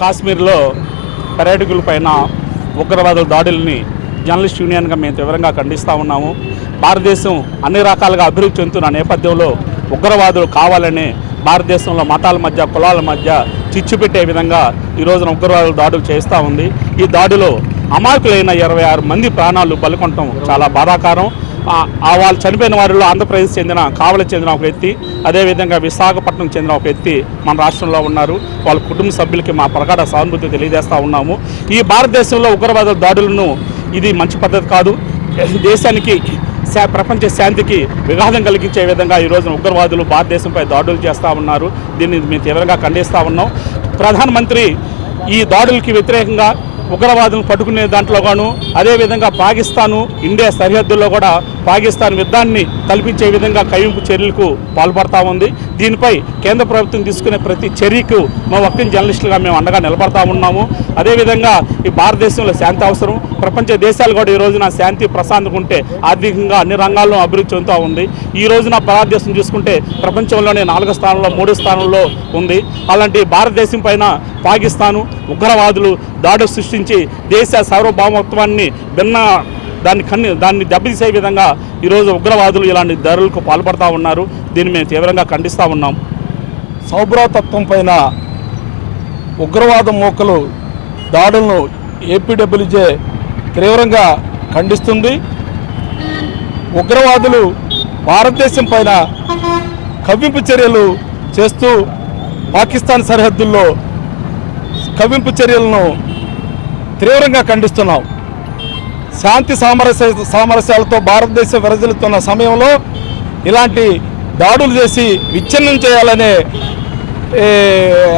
కాశ్మీర్లో పర్యాటకుల పైన ఉగ్రవాదుల దాడుల్ని జర్నలిస్ట్ యూనియన్గా మేము తీవ్రంగా ఖండిస్తూ ఉన్నాము. భారతదేశం అన్ని రకాలుగా అభివృద్ధి చెందుతున్న నేపథ్యంలో ఉగ్రవాదులు కావాలనే భారతదేశంలో మతాల మధ్య కులాల మధ్య చిచ్చు పెట్టే విధంగా ఈ రోజున ఉగ్రవాదులు దాడులు చేస్తూ ఉంది. ఈ దాడిలో అమాయకులైన ఇరవై ఆరు మంది ప్రాణాలు బలికొనటం చాలా బాధాకరం. ఆ- వాళ్ళు చనిపోయిన వారిలో ఆంధ్రప్రదేశ్ చెందిన కావలి చెందిన ఒక వ్యక్తి అదేవిధంగా విశాఖపట్నం చెందిన ఒక వ్యక్తి మన రాష్ట్రంలో ఉన్నారు. వాళ్ళ కుటుంబ సభ్యులకి మా ప్రగాఢ సానుభూతి తెలియజేస్తూ ఉన్నాము. ఈ భారతదేశంలో ఉగ్రవాద దాడులను ఇది మంచి పద్ధతి కాదు. దేశానికి ప్రపంచ శాంతికి విఘాతం కలిగించే విధంగా ఈ రోజున ఉగ్రవాదులు భారతదేశంపై దాడులు చేస్తూ ఉన్నారు. దీన్ని మేము తీవ్రంగా ఖండిస్తూ ఉన్నాం. ప్రధానమంత్రి ఈ దాడులకి వ్యతిరేకంగా ఉగ్రవాదులను పట్టుకునే దాంట్లో గాను అదేవిధంగా పాకిస్తాను ఇండియా సరిహద్దుల్లో కూడా పాకిస్తాన్ యుద్ధాన్ని కల్పించే విధంగా కయ్యింపు చర్యలకు పాల్పడతా ఉంది. దీనిపై కేంద్ర ప్రభుత్వం తీసుకునే ప్రతి చర్యకు మా వర్కింగ్ జర్నలిస్టులుగా మేము అండగా నిలబడతా ఉన్నాము. అదేవిధంగా ఈ భారతదేశంలో శాంతి అవసరం. ప్రపంచ దేశాలు కూడా ఈ రోజున శాంతి ప్రశాంతంగా ఉంటే ఆర్థికంగా అన్ని రంగాల్లో అభివృద్ధి చెందుతూ ఉంది. ఈ రోజున భారతదేశం చూసుకుంటే ప్రపంచంలోనే నాలుగో స్థానంలో మూడో స్థానంలో ఉంది. అలాంటి భారతదేశం పైన పాకిస్తాను ఉగ్రవాదులు దాడులు సృష్టించి దేశ సార్వభౌమత్వాన్ని భిన్న దాన్ని కన్ని దాన్ని దెబ్బతీసే విధంగా ఈరోజు ఉగ్రవాదులు ఇలాంటి దారులకు పాల్పడతా ఉన్నారు. దీన్ని మేము తీవ్రంగా ఖండిస్తూ ఉన్నాం. సౌబ్రతత్వం పైన ఉగ్రవాద మూకలు దాడులను ఏపీడబ్ల్యూజే తీవ్రంగా ఖండిస్తుంది. ఉగ్రవాదులు భారతదేశం పైన కవ్వింపు చర్యలు చేస్తూ పాకిస్తాన్ సరిహద్దుల్లో కవ్వింపు చర్యలను తీవ్రంగా ఖండిస్తున్నాం. శాంతి సామరస్య సామరస్యాలతో భారతదేశం విరజిల్లుతున్న సమయంలో ఇలాంటి దాడులు చేసి విచ్ఛిన్నం చేయాలనే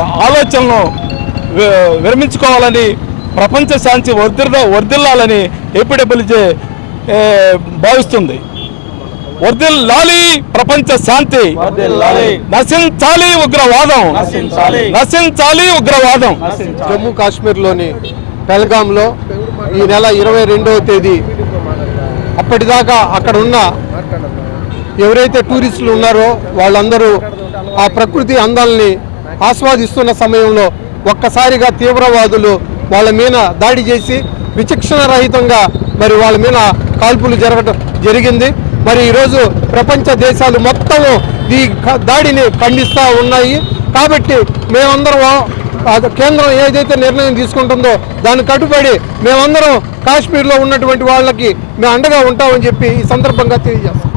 ఆలోచనను వి- విరమించుకోవాలని ప్రపంచ శాంతి వర్ధిల్ల వర్ధిల్లాలని ఏపీడబ్ల్యూజే భావిస్తుంది. వర్ధిల్లాలి ప్రపంచ శాంతి. నశించాలి ఉగ్రవాదం. నశించాలి. ఉగ్రవాదం. జమ్మూ కాశ్మీర్లోని పెల్గాంలో ఈ నెల ఇరవై రెండవ తేదీ అప్పటిదాకా అక్కడ ఉన్న ఎవరైతే టూరిస్టులు ఉన్నారో వాళ్ళందరూ ఆ ప్రకృతి అందాలని ఆస్వాదిస్తున్న సమయంలో ఒక్కసారిగా తీవ్రవాదులు వాళ్ళ మీద దాడి చేసి విచక్షణ రహితంగా మరి వాళ్ళ మీద కాల్పులు జరగటం జరిగింది. మరి ఈరోజు ప్రపంచ దేశాలు మొత్తం ఈ దాడిని ఖండిస్తూ ఉన్నాయి. కాబట్టి మేమందరం కేంద్రం ఏదైతే నిర్ణయం తీసుకుంటుందో దాన్ని కట్టుబడి మేమందరం కాశ్మీర్లో ఉన్నటువంటి వాళ్ళకి మేము అండగా ఉంటామని చెప్పి ఈ సందర్భంగా తెలియజేస్తాం.